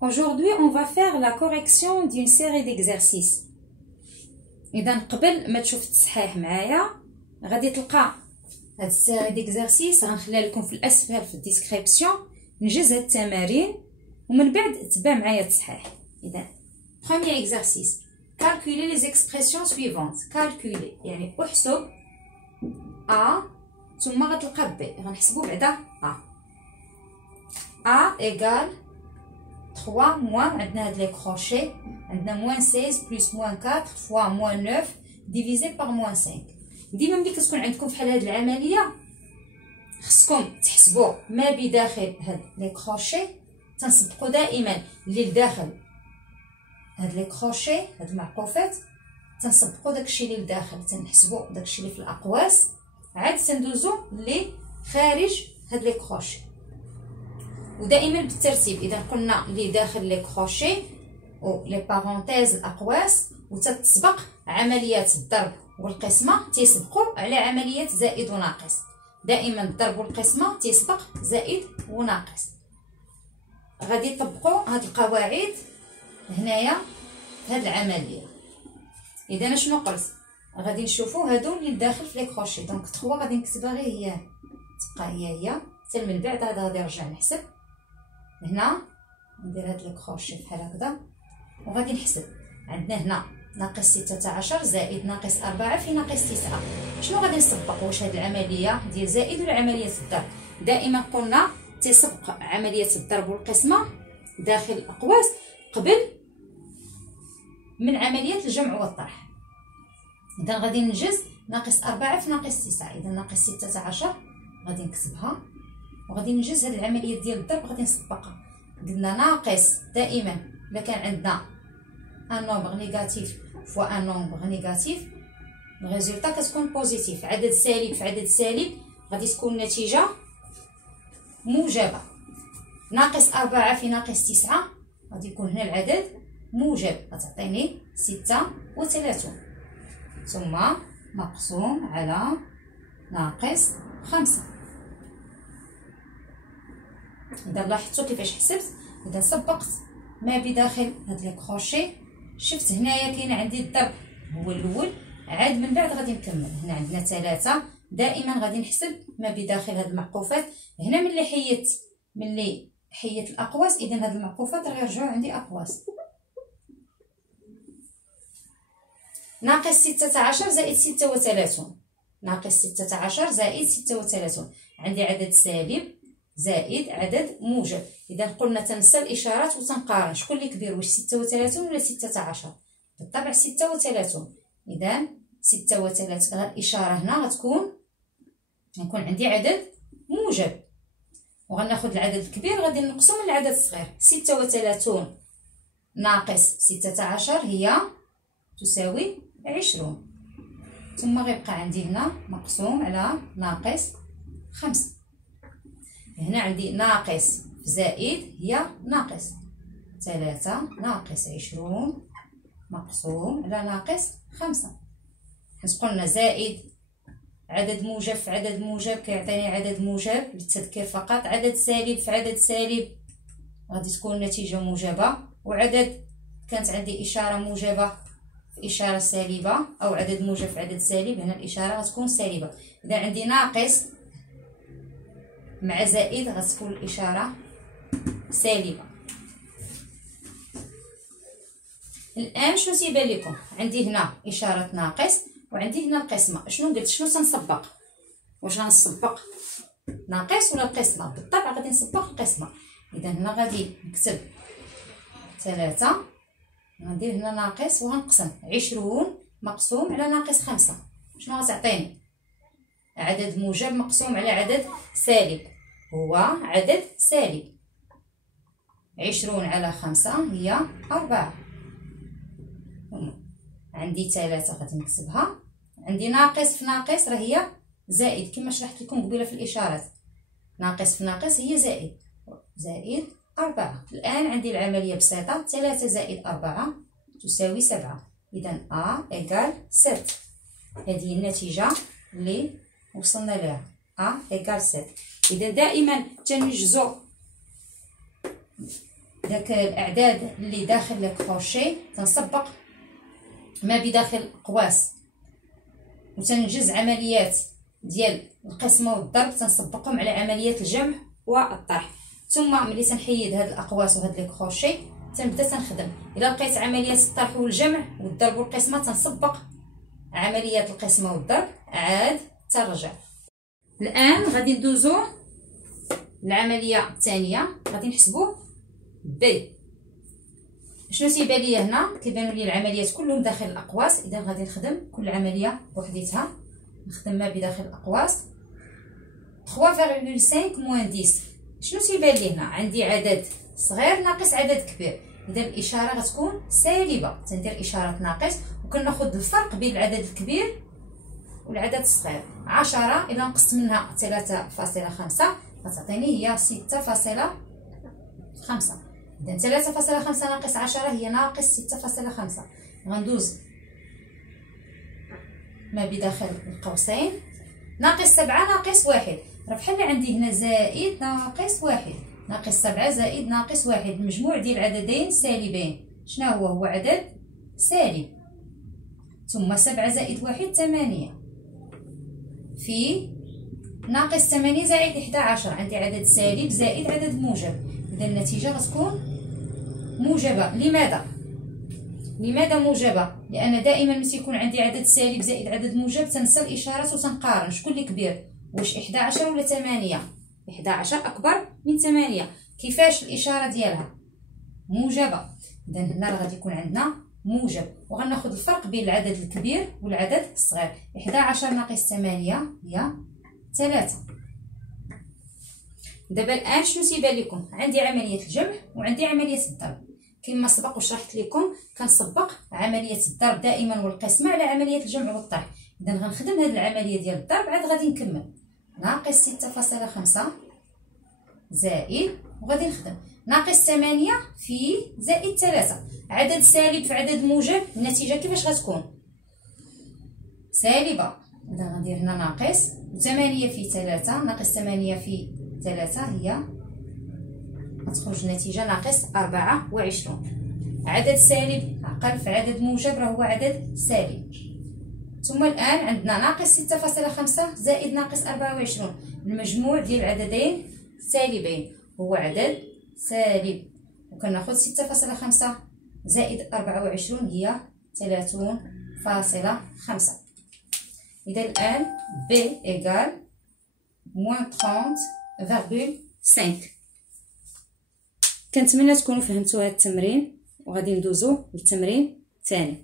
Aujourd'hui, on va faire la correction d'une série d'exercices. إذا قبل ما تشوف التصحيح معايا غادي تلقى هاد السيري ديكزارسيس غنخليها لكم في الاسفل في الديسكريبسيون. نجز هاد التمارين ومن بعد تبع معايا التصحيح. إذا premier exercice calculer les expressions suivantes. calculer يعني احسب a ثم غتلقى b غنحسبو بعدا a égale 3 moins عندنا هاد لي كروشي عندنا moins 16 plus moins 4 fois moins 9 divisé par moins 5. ديما ملي كتكون عندكم بحال هاد العمليه خصكم تحسبوا ما بداخل هاد لي كروشي. تنسبقوا دائما اللي لداخل هاد لي كروشي هاد المعقوفات تنسبقوا داكشي اللي لداخل تنحسبوا داكشي اللي في الاقواس عاد تندوزو اللي خارج هاد لي كروشي ودائما بالترتيب. اذا قلنا اللي داخل لي كروشي و لي بارونتيز الاقواس وتتسبق عمليات الضرب والقسمه تيسبقوا على عمليات زائد وناقص. دائما الضرب والقسمه تيسبق زائد وناقص. غادي تطبقوا هاد القواعد هنايا في هاد العمليه. اذا شنو قلت غادي نشوفوا هادو اللي داخل في لي كروشي. دونك 3 غادي نكتبها غير هي تبقى هي حتى من بعد عاد غادي نرجع نحسب. هنا ندير هاد لي كروشي بحال هكذا وغادي نحسب. عندنا هنا ناقص 16 زائد ناقص 4 في ناقص 9. شنو غادي نسبق؟ واش هاد العمليه ديال زائد ولا عمليه الضرب؟ دائما قلنا تسبق عمليه الضرب والقسمه داخل الاقواس قبل من عمليه الجمع والطرح. اذا غادي ننجز ناقص 4 في ناقص 9. اذا ناقص 16 غادي نكتبها وغادي ننجز هاد العمليه ديال الضرب غادي نسبقها. قلنا ناقص دائما الا كان عندنا ان نومبر نيجاتيف فوا ان نومبر نيجاتيف الريزولطا كتكون بوزيتيف. عدد سالب في عدد سالب غادي تكون النتيجه موجبه. ناقص 4 في ناقص 9 غادي يكون هنا العدد موجب غتعطيني 36 ثم مقسوم على ناقص 5. إذا لاحظتوا كيفاش حسبت. إذا سبقت ما بداخل هاد لي كروشي شفت هنايا كاين عندي الضرب هو الاول عاد من بعد غادي نكمل. هنا عندنا 3 دائما غادي نحسب ما بداخل هاد المعقوفات. هنا ملي حيت الاقواس اذا هاد المعقوفات راه يرجعوا عندي اقواس. ناقص 16 زائد 36 ناقص 16 زائد 36 عندي عدد سالب زائد عدد موجب. اذا قلنا تنسى الاشارات وتنقارن شكون اللي كبير واش 36 ولا 16؟ بالطبع 36. اذا 36 الاشاره هنا غتكون عندي عدد موجب وغناخذ العدد الكبير غادي نقسم من العدد الصغير. 36 ناقص 16 هي تساوي 20 ثم غيبقى عندي هنا مقسوم على ناقص 5. هنا عندي ناقص زائد هي ناقص 3 ناقص 20 مقسوم على ناقص 5. حيت قلنا زائد عدد موجب في عدد موجب كيعطيني عدد موجب للتذكير فقط. عدد سالب في عدد سالب غادي تكون النتيجه موجبه. وعدد كانت عندي اشاره موجبه في اشاره سالبه او عدد موجب في عدد سالب هنا الاشاره غتكون سالبه. اذا عندي ناقص مع زائد غتكون الاشاره سالبه. الان شنو تيبان لكم؟ عندي هنا اشاره ناقص وعندي هنا القسمه. شنو قلت؟ شنو تنسبق؟ واش غنسبق ناقص ولا القسمه؟ بالطبع غادي نسبق القسمه. اذا هنا غادي نكتب 3 غندير هنا ناقص وغنقسم 20 مقسوم على ناقص 5. شنو غتعطيني؟ عدد موجب مقسوم على عدد سالب هو عدد سالب. 20 على 5 هي 4. عندي 3 غادي نكتبها. عندي ناقص في ناقص راه هي زائد كما شرحت لكم قبيله في الاشارات. ناقص في ناقص هي زائد 4. الان عندي العمليه بسيطه. 3 زائد 4 تساوي 7. اذا a ايكال 7. هذه النتيجه اللي وصلنا لها a ايكال 7. اذا دائما تنجزو داك الاعداد اللي داخل الكروشي تنسبق ما بداخل القواس وتنجز عمليات ديال القسمه والضرب، تنسبقهم على عمليات الجمع والطرح. ثم ملي تنحيد هاد الاقواس وهاد لي كروشي تنبدا تنخدم. الا لقيت عمليات الطرح والجمع والضرب والقسمه تنسبق عمليات القسمه والضرب عاد ترجع. الان غادي ندوزو العمليه الثانيه، غادي نحسبوا بي. شنو تيبان لي هنا؟ كيبانوا لي العمليات كلهم داخل الاقواس، اذا غادي نخدم كل عمليه بوحديتها. نخدم ما بداخل الاقواس 3,5 موان 10. شنو تيبان لي هنا؟ عندي عدد صغير ناقص عدد كبير، اذا الاشاره غتكون سالبه. تندير اشاره ناقص وكناخذ الفرق بين العدد الكبير والعدد الصغير. 10 الا نقصت منها 3.5 غتعطيني هي 6.5. اذا 3.5 ناقص 10 هي ناقص 6.5. غندوز ما بداخل القوسين. ناقص 7 ناقص 1 راه بحال عندي هنا زائد ناقص 1. ناقص 7 زائد ناقص 1، المجموع ديال عددين سالبين. شنو هو عدد سالب. ثم 7 زائد 1 8 في ناقص 8 زائد 11. عندي عدد سالب زائد عدد موجب، اذا النتيجه غتكون موجبه. لماذا موجبه؟ لان دائما ملي يكون عندي عدد سالب زائد عدد موجب تنسى الاشارات وتنقارن شكون اللي كبير، واش 11 ولا 8. 11 اكبر من 8. كيفاش الاشاره ديالها موجبه، اذا هنا غادي يكون عندنا موجب. وغناخذ الفرق بين العدد الكبير والعدد الصغير. 11 ناقص 8 هي 3. دابا الان شنو تيبان لكم؟ عندي عمليه الجمع وعندي عمليه الضرب. كما سبق وشرحت لكم كنسبق عمليه الضرب دائما والقسمه على عمليه الجمع والطرح. اذا غنخدم هذه العمليه ديال الضرب عاد غادي نكمل. ناقص 6.5 زائد وغادي نخدم ناقص 8 في زائد 3. عدد سالب في عدد موجب النتيجه كيفاش غتكون؟ سالبه. اذا غندير هنا ناقص 8 في 3. ناقص 8 في 3 هي غتخرج النتيجه ناقص 24. عدد سالب اقل في عدد موجب راه هو عدد سالب. ثم الان عندنا ناقص 6.5 زائد ناقص 24. المجموع ديال العددين سالبين هو عدد سالب، وكناخذ 6.5 زائد 24 هي 30.5. اذا الان B égale -30,5. كنتمنى تكونوا فهمتوا هذا التمرين، وغادي ندوزو للتمرين الثاني.